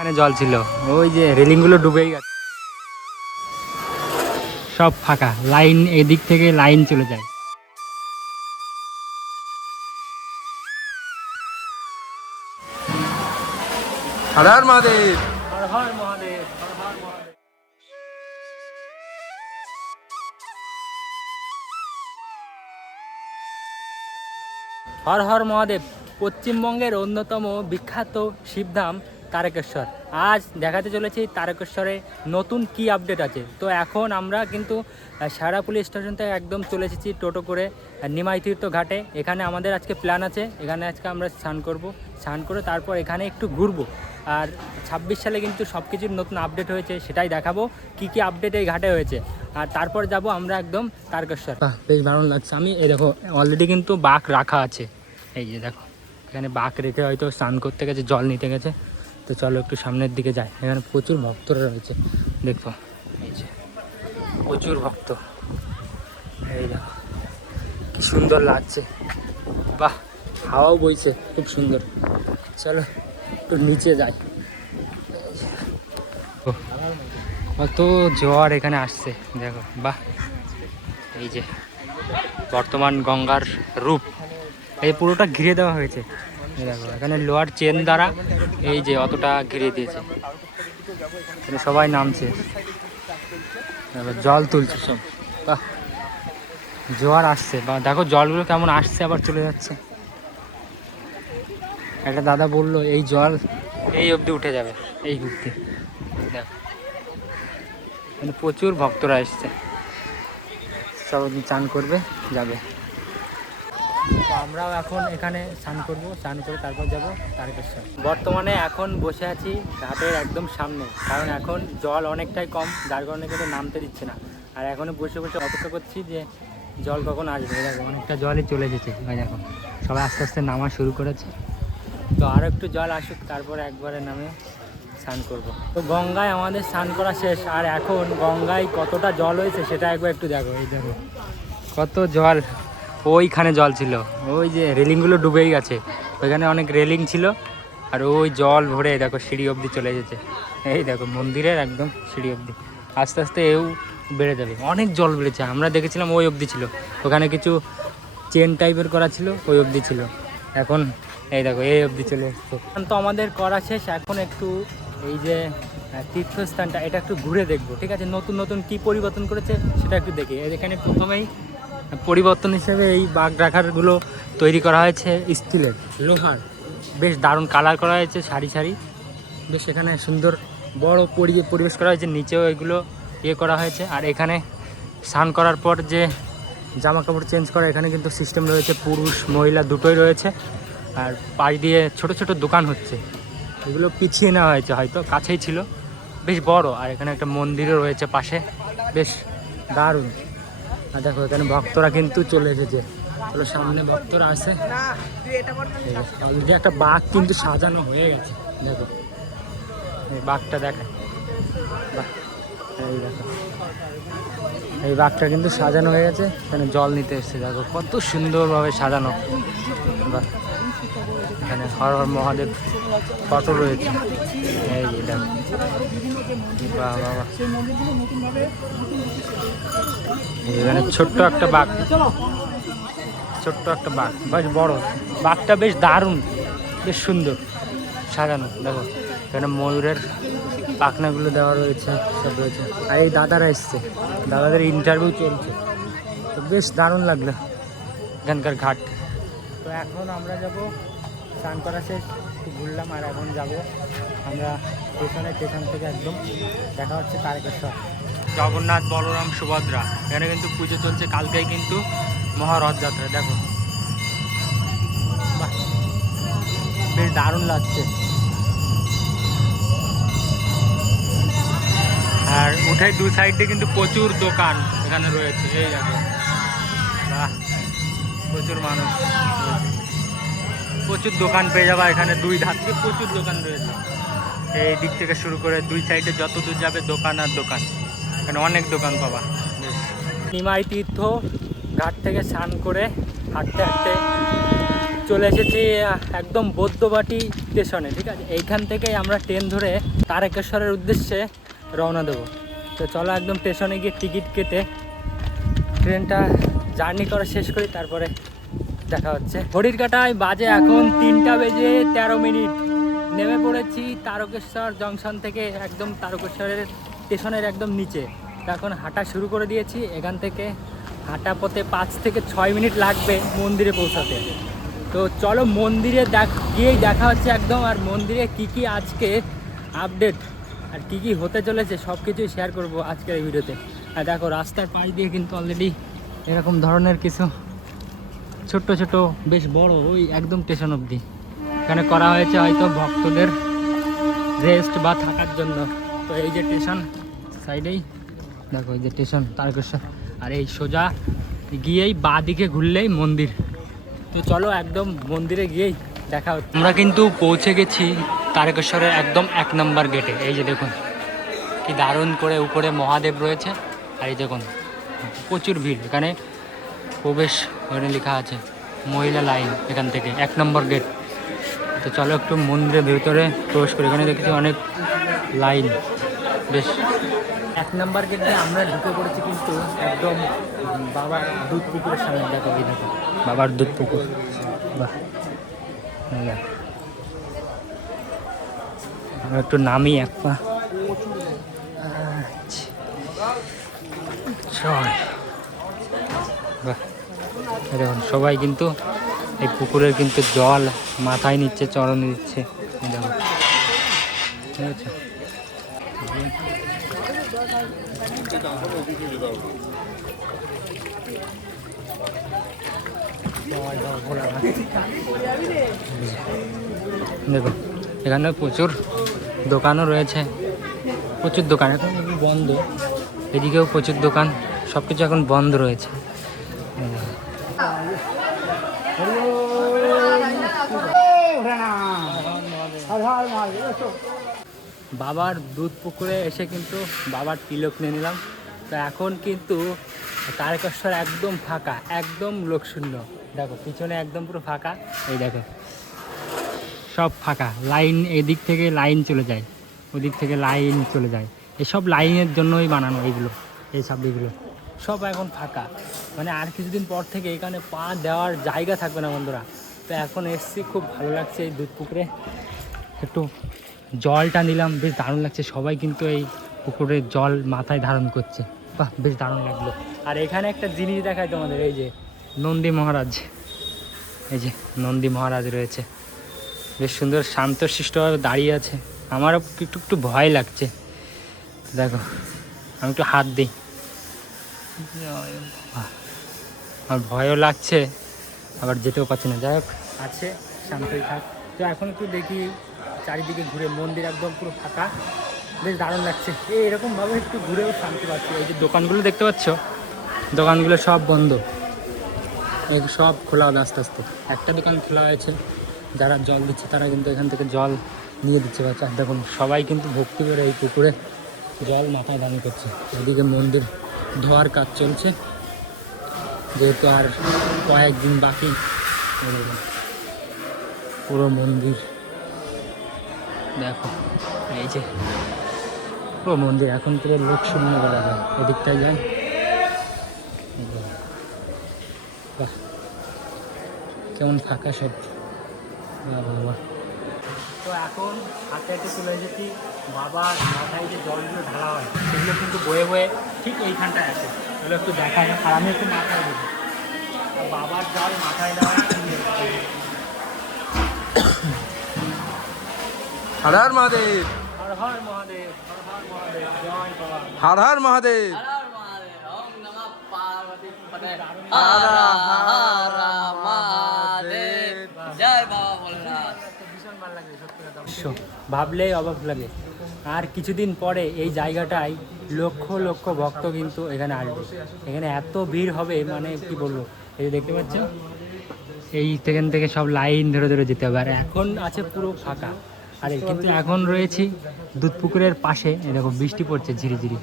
এখানে জল ছিল, ওই যে রেলিংগুলো ডুবেই গেছে, সব ফাঁকা, লাইন এদিক থেকে লাইন চলে যায়। হর হর মহাদেব। হর হর মহাদেব, হর হর মহাদেব। হর হর মহাদেব পশ্চিমবঙ্গের অন্যতম বিখ্যাত শিবধাম তারকেশ্বর। আজ দেখাতে চলেছি তারকেশ্বরে নতুন কি আপডেট আছে। তো এখন আমরা কিন্তু শেওড়াফুলি স্টেশন থেকে একদম চলে এসেছি টোটো করে নিমাই তীর্থ ঘাটে। এখানে আমাদের আজকে প্ল্যান আছে, এখানে আজকে আমরা স্নান করব, স্নান করে তারপর এখানে একটু ঘুরবো। আর 26 সালে কিন্তু সব কিছুর নতুন আপডেট হয়েছে, সেটাই দেখাবো কি কি আপডেট এই ঘাটে হয়েছে। আর তারপর যাব আমরা একদম তারকেশ্বর। বেশ দারুণ লাগছে। আমি এই দেখো অলরেডি কিন্তু বাঘ রাখা আছে, এই যে দেখো এখানে বাঘ রেখে হয়তো স্নান করতে গেছে, জল নিতে গেছে। তো চলো একটু সামনের দিকে যাই, এখানে প্রচুর ভক্তরা রয়েছে দেখো, এই যে প্রচুর ভক্ত। এই দেখো কি সুন্দর লাগছে, বাহ, হাওয়াও বইছে খুব সুন্দর। চলো একটু নিচে যাই। কত জোয়ার এখানে আসছে দেখো, বাহ, এই যে বর্তমান গঙ্গার রূপ, এই পুরোটা ঘিরে দেওয়া হয়েছে। দেখো এখানে লোহার চেন দ্বারা এই যে অতটা ঘিরে দিয়েছে, এখানে সবাই নামছে, জল তুলছে সব, বাহ, জোয়ার আসছে, বা দেখো জলগুলো কেমন আসছে আবার চলে যাচ্ছে। একটা দাদা বললো এই জল এই অবধি উঠে যাবে, এই অবধি। দেখো মানে প্রচুর ভক্তরা এসছে, সব চান করবে যাবে। তো আমরাও এখন এখানে স্নান করবো, স্নান করে তারপর যাব তারকেশ্বর। বর্তমানে এখন বসে আছি ঘাটের একদম সামনে, কারণ এখন জল অনেকটাই কম, যার কারণে কিন্তু নামতে দিচ্ছে না। আর এখনও বসে বসে অপেক্ষা করছি যে জল কখন আসবে। দেখো অনেকটা জলই চলে এসেছে, দেখো সবাই আস্তে আস্তে নামা শুরু করেছে। তো আরও একটু জল আসুক, তারপরে একবারে নামে স্নান করবো। তো গঙ্গায় আমাদের স্নান করা শেষ, আর এখন গঙ্গায় কতটা জল হয়েছে সেটা একবার একটু দেখো। এই দেখো কত জল, ওইখানে জল ছিল, ওই যে রেলিংগুলো ডুবেই গেছে, ওইখানে অনেক রেলিং ছিল, আর ওই জল ভরে দেখো সিঁড়ি অবধি চলে এসেছে। এই দেখো মন্দিরের একদম সিঁড়ি অবধি, আস্তে আস্তে এও বেড়ে যাবে, অনেক জল বেড়েছে। আমরা দেখেছিলাম ওই অবধি ছিল, ওখানে কিছু চেন টাইপের করা ছিল, ওই অবধি ছিল। এখন এই দেখো এই অবধি চলে এসেছে। তো আমাদের করা শেষ, এখন একটু এই যে তীর্থস্থানটা এটা একটু ঘুরে দেখবো, ঠিক আছে? নতুন নতুন কি পরিবর্তন করেছে সেটা একটু দেখি। এখানে প্রথমেই পরিবর্তন হিসেবে এই বাঘ রাখারগুলো তৈরি করা হয়েছে স্টিলের, লোহার, বেশ দারুণ কালার করা হয়েছে, সারি সারি, বেশ এখানে সুন্দর বড় পরিবেশ করা হয়েছে। নিচেও এগুলো ইয়ে করা হয়েছে। আর এখানে স্নান করার পর যে জামা কাপড় চেঞ্জ করা, এখানে কিন্তু সিস্টেম রয়েছে, পুরুষ মহিলা দুটোই রয়েছে। আর পাশ দিয়ে ছোট ছোট দোকান হচ্ছে, এগুলো পিছিয়ে নেওয়া হয়েছে, হয়তো কাছেই ছিল, বেশ বড়। আর এখানে একটা মন্দিরও রয়েছে পাশে, বেশ দারুণ। আর দেখো এখানে ভক্তরা কিন্তু চলে এসেছে, চলো সামনে ভক্তরা আছে। অলরেডি একটা বাঘ কিন্তু সাজানো হয়ে গেছে, দেখো এই বাঘটা দেখায়, বাহ, এই দেখো এই বাঘটা কিন্তু সাজানো হয়ে গেছে, এখানে জল নিতে এসছে, দেখো কত সুন্দরভাবে সাজানো। বাহ, এখানে হর হর মহাদেব ফটো রয়েছে, এই যে দেখো, বাহ বাহ বাহ। এখানে ছোট্ট একটা বাঘ, ছোট্ট একটা বাঘ, বেশ বড় বাঘটা, বেশ দারুণ, বেশ সুন্দর সাজানো। দেখো এখানে ময়ূরের পাখনাগুলো দেওয়া রয়েছে, সব রয়েছে। আর এই দাদারা এসছে, দাদাদের ইন্টারভিউ চলছে, তো বেশ দারুণ লাগলো এখানকার ঘাট। তো এখন আমরা যাব, স্নান করা শেষ, একটু ঘুরলাম, আর এখন যাব আমরা স্টেশন থেকে একদম দেখা হচ্ছে তারকেশ্বর। জগন্নাথ, বলরাম, সুভদ্রা, এখানে কিন্তু পুজো চলছে, কালকেই কিন্তু মহারথযাত্রা। দেখো বাহ, বেশ দারুণ লাগছে। আর উঠে দু সাইডে কিন্তু প্রচুর দোকান এখানে রয়েছে, এই দেখো, বাহ, প্রচুর মানুষ, প্রচুর দোকান পেয়ে যাবা এখানে, দুই ধার থেকে প্রচুর দোকান রয়েছে। এই দিক থেকে শুরু করে দুই সাইডে যত দূর যাবে দোকান আর দোকান, এখানে অনেক দোকান পাবা। বেশ নিমাই তীর্থ ঘাট থেকে স্নান করে হাঁটতে হাঁটতে চলে এসেছি একদম বৈদ্যবাটি স্টেশনে, ঠিক আছে। এইখান থেকেই আমরা ট্রেন ধরে তারকেশ্বরের উদ্দেশ্যে রওনা দেবো। তো চলো একদম স্টেশনে গিয়ে টিকিট কেটে ট্রেনটা জার্নি করা শেষ করি, তারপরে দেখা হচ্ছে। ঘড়ির কাঁটায় বাজে এখন 3টা বেজে 13 মিনিট। নেমে পড়েছি তারকেশ্বর জংশন থেকে, একদম তারকেশ্বরের স্টেশনের একদম নিচে। তো এখন হাঁটা শুরু করে দিয়েছি। এখান থেকে হাঁটা পথে 5 থেকে 6 মিনিট লাগবে মন্দিরে পৌঁছাতে। তো চলো মন্দিরে গিয়েই দেখা হচ্ছে একদম। আর মন্দিরে কি আজকে আপডেট আর কি হতে চলেছে সব কিছুই শেয়ার করব আজকের এই ভিডিওতে। আর দেখো রাস্তার পাশ দিয়ে কিন্তু অলরেডি এরকম ধরনের কিছু ছোট্ট ছোট বেশ বড় ওই একদম স্টেশন অবধি এখানে করা হয়েছে, হয়তো ভক্তদের রেস্ট বা থাকার জন্য। তো এই যে স্টেশন সাইডেই দেখো, এই যে স্টেশন তারকেশ্বর। আর এই সোজা গিয়েই বাঁ দিকে ঘুরলেই মন্দির। তো চলো একদম মন্দিরে গিয়েই দেখা হচ্ছে। আমরা কিন্তু পৌঁছে গেছি তারকেশ্বরের একদম 1 নম্বর গেটে। এই যে দেখুন কি দারুণ করে উপরে মহাদেব রয়েছে। আর এই দেখুন প্রচুর ভিড় এখানে। প্রবেশ ওখানে লেখা আছে মহিলা লাইন, এখান থেকে 1 নম্বর গেট। তো চলো একটু মন্দিরের ভেতরে প্রবেশ করি। এখানে দেখেছি অনেক লাইন বেশ। 1 নম্বর গেট দিয়ে আমরা ঢুকে পড়েছি কিন্তু একদম বাবার দুধ পুকুরের সামনে। দেখো এই দেখো বাবার দুধ পুকুর। বাহ, আমরা একটু নামি এক পা। বাহ, দেখুন সবাই কিন্তু এই পুকুরের কিন্তু জল মাথায় নিচ্ছে, চরণে দিচ্ছে। দেখো ঠিক আছে। দেখো এখানে প্রচুর দোকানও রয়েছে, প্রচুর দোকান এখন বন্ধ। এদিকেও প্রচুর দোকান, সব কিছু এখন বন্ধ রয়েছে। বাবার দুধ পুকুরে এসে কিন্তু বাবার তিলক নিয়ে নিলাম। তো এখন কিন্তু তারকেশ্বর একদম ফাঁকা, একদম লোকশূন্য। দেখো পিছনে একদম পুরো ফাঁকা, এই দেখো সব ফাঁকা। লাইন এদিক থেকে লাইন চলে যায়, ওদিক থেকে লাইন চলে যায়। এসব লাইনের জন্যই বানানো এইগুলো, এই সাবগুলো সব এখন ফাঁকা। মানে আর কিছুদিন পর থেকে এখানে পা দেওয়ার জায়গা থাকবে না বন্ধুরা। তো এখন এসছি, খুব ভালো লাগছে এই দুধ পুকুরে। একটু জলটা নিলাম, বেশ দারুণ লাগছে। সবাই কিন্তু এই পুকুরের জল মাথায় ধারণ করছে, বাহ বেশ দারুণ লাগলো। আর এখানে একটা জিনিস দেখায় তোমাদের, এই যে নন্দী মহারাজ। এই যে নন্দী মহারাজ রয়েছে, বেশ সুন্দর শান্তশিষ্টভাবে দাঁড়িয়ে আছে। আমারও একটু একটু ভয় লাগছে। দেখো আমি একটু হাত দিই, আমার ভয়ও লাগছে আবার যেতেও পারছি না। যাই হোক আছে, শান্তই থাক। তো এখন একটু দেখি চারিদিকে ঘুরে, মন্দির একদম পুরো ফাঁকা, বেশ দারুণ লাগছে। এরকমভাবে একটু ঘুরেও শান্তি পাচ্ছি। এই যে দোকানগুলো দেখতে পাচ্ছ, দোকানগুলো সব বন্ধ, সব খোলা হবে আস্তে আস্তে। একটা দোকান খোলা হয়েছে, যারা জল দিচ্ছে তারা কিন্তু এখান থেকে জল নিয়ে দিচ্ছে। বাচ্চা দেখুন সবাই কিন্তু ভক্তি করে এই পুকুরে জল মাথায় দান করছে। এদিকে মন্দির ধোয়ার কাজ চলছে, যেহেতু আর কয়েকদিন বাকি। পুরো মন্দির দেখো, এই যে পুরো মন্দির এখন পুরো লোক শূন্য করা যায়। ওদিকটায় যায়, বাহ কেমন ফাঁকা সব, বাবা। তো এখন হাতে হাতে চলে এসেছি বাবার মাথায় যে জলগুলো ঢালা হয় সেগুলো কিন্তু বয়ে বয়ে ঠিক এইখানটায় আসে। তাহলে একটু দেখায়, আর আমি একটু মাথায় দেবো বাবার জল মাথায় দেওয়া। হর হর মহাদেব, হর হর মহাদেব, হর হর মহাদেব, জয় বাবা। হর হর মহাদেব। ভাবলেই অবাক লাগে। আর কিছুদিন পরে এই জায়গাটায় লক্ষ লক্ষ ভক্ত কিন্তু এখানে আসবে। এখানে এত ভিড় হবে মানে কি বলবো। এই যে দেখতে পাচ্ছ, এই থেকে সব লাইন ধরে ধরে যেতে হবে। আর এখন আছে পুরো ফাঁকা। আর কিন্তু এখন রয়েছি দুধ পুকুরের পাশে। এই দেখো বৃষ্টি পড়ছে ঝিরিঝিরি,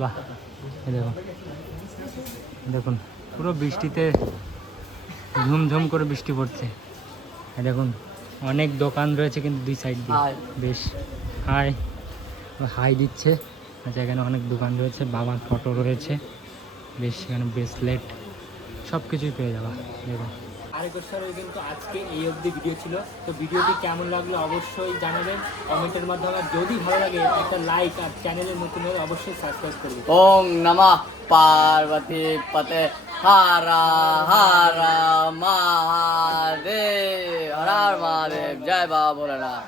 বাহ এই দেখো, দেখুন পুরো বৃষ্টিতে ঝুমঝুম করে বৃষ্টি পড়ছে। আর দেখুন অনেক দোকান রয়েছে কিন্তু দুই সাইড দিয়ে হাই। বেশ হাই হাই দিচ্ছে। আচ্ছা এখানে অনেক দোকান রয়েছে, বাবার ফটো রয়েছে, বেশ এখানে ব্রেসলেট সব কিছুই পেয়ে যাবা দেখুন। আরেকবার কিন্তু আজকে এই অবধি ভিডিও ছিল। তো ভিডিওটি কেমন লাগলো অবশ্যই জানাবেন কমেন্টের মাধ্যমে। আর যদি ভালো লাগে একটা লাইক, আর চ্যানেলের নতুন হলে অবশ্যই সাবস্ক্রাইব করবেন। ওম নমঃ পার্বতী পতে হারা হারা মহাদেব, হর হর মহাদেব, জয় বাবা ভোলেনাথ।